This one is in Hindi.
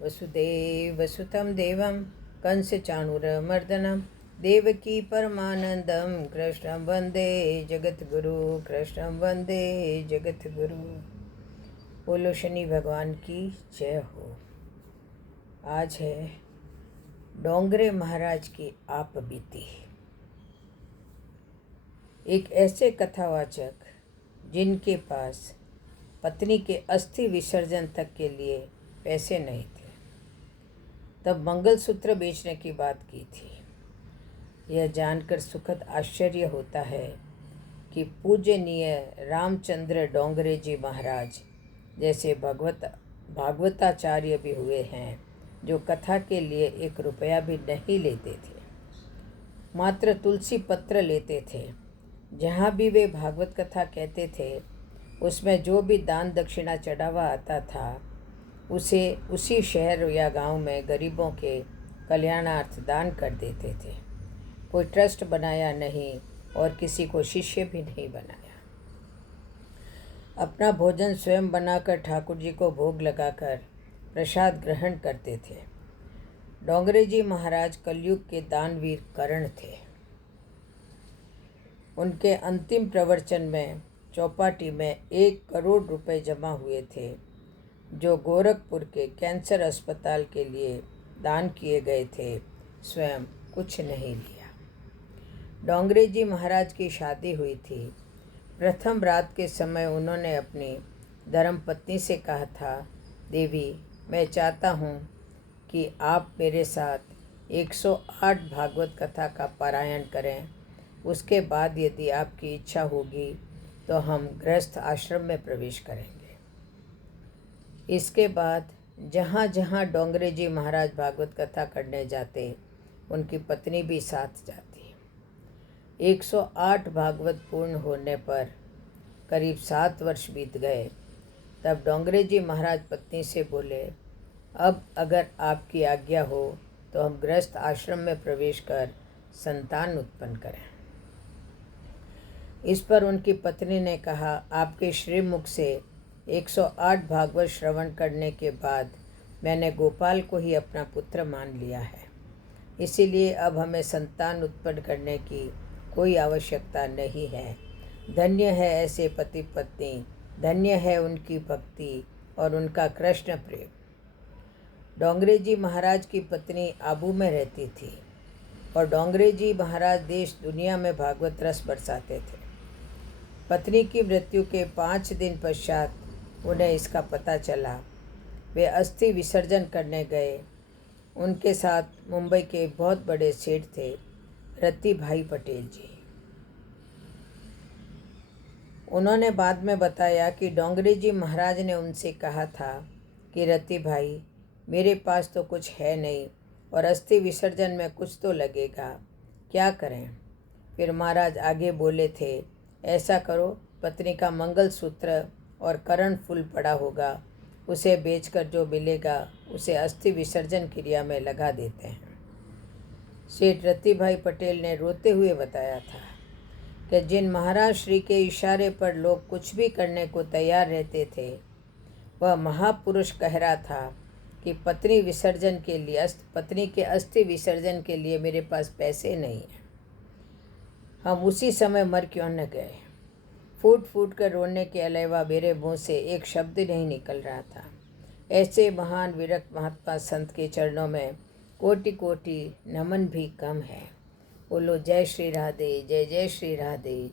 वसुदेवसुतं देवं कंसचाणूरमर्दनं देवकी परमानंदं कृष्णं वंदे जगद्गुरु कृष्णं वंदे जगद्गुरु। बोलो शनि भगवान की जय हो। आज है डोंगरे महाराज की आप बीती। एक ऐसे कथावाचक जिनके पास पत्नी के अस्थि विसर्जन तक के लिए पैसे नहीं थे, तब मंगलसूत्र बेचने की बात की थी। यह जानकर सुखद आश्चर्य होता है कि पूजनीय रामचंद्र डोंगरे जी महाराज जैसे भागवताचार्य भी हुए हैं, जो कथा के लिए 1 रुपया भी नहीं लेते थे, मात्र तुलसी पत्र लेते थे। जहाँ भी वे भागवत कथा कहते थे, उसमें जो भी दान दक्षिणा चढ़ावा आता था, उसे उसी शहर या गांव में गरीबों के कल्याणार्थ दान कर देते थे। कोई ट्रस्ट बनाया नहीं और किसी को शिष्य भी नहीं बनाया। अपना भोजन स्वयं बनाकर ठाकुर जी को भोग लगाकर प्रसाद ग्रहण करते थे। डोंगरे जी महाराज कलयुग के दानवीर कर्ण थे। उनके अंतिम प्रवचन में चौपाटी में 1 करोड़ रुपए जमा हुए थे, जो गोरखपुर के कैंसर अस्पताल के लिए दान किए गए थे। स्वयं कुछ नहीं लिया। डोंगरे जी महाराज की शादी हुई थी। प्रथम रात के समय उन्होंने अपनी धर्मपत्नी से कहा था, देवी, मैं चाहता हूँ कि आप मेरे साथ 108 भागवत कथा का पारायण करें। उसके बाद यदि आपकी इच्छा होगी तो हम गृहस्थ आश्रम में प्रवेश करेंगे। इसके बाद जहाँ जहाँ डोंगरे जी महाराज भागवत कथा करने जाते, उनकी पत्नी भी साथ जाती। 108 भागवत पूर्ण होने पर करीब 7 वर्ष बीत गए। तब डोंगरे जी महाराज पत्नी से बोले, अब अगर आपकी आज्ञा हो तो हम गृहस्थ आश्रम में प्रवेश कर संतान उत्पन्न करें। इस पर उनकी पत्नी ने कहा, आपके श्रीमुख से 108 भागवत श्रवण करने के बाद मैंने गोपाल को ही अपना पुत्र मान लिया है, इसीलिए अब हमें संतान उत्पन्न करने की कोई आवश्यकता नहीं है। धन्य है ऐसे पति पत्नी, धन्य है उनकी भक्ति और उनका कृष्ण प्रेम। डोंगरे जी महाराज की पत्नी आबू में रहती थी और डोंगरे जी महाराज देश दुनिया में भागवत रस बरसाते थे। पत्नी की मृत्यु के 5 दिन पश्चात उन्हें इसका पता चला। वे अस्थि विसर्जन करने गए। उनके साथ मुंबई के बहुत बड़े सेठ थे, रति भाई पटेल जी। उन्होंने बाद में बताया कि डोंगरे जी महाराज ने उनसे कहा था कि रति भाई, मेरे पास तो कुछ है नहीं और अस्थि विसर्जन में कुछ तो लगेगा, क्या करें। फिर महाराज आगे बोले थे, ऐसा करो, पत्नी का मंगलसूत्र और कर्ण फूल पड़ा होगा, उसे बेचकर जो मिलेगा उसे अस्थि विसर्जन क्रिया में लगा देते हैं। सेठ रति भाई पटेल ने रोते हुए बताया था कि जिन महाराज श्री के इशारे पर लोग कुछ भी करने को तैयार रहते थे, वह महापुरुष कह रहा था कि पत्नी के अस्थि विसर्जन के लिए मेरे पास पैसे नहीं हैं। हम उसी समय मर क्यों न गए। फूट फूट कर रोने के अलावा मेरे मुँह से एक शब्द नहीं निकल रहा था। ऐसे महान विरक्त महात्मा संत के चरणों में कोटि कोटि नमन भी कम है। बोलो जय श्री राधे, जय जय श्री राधे।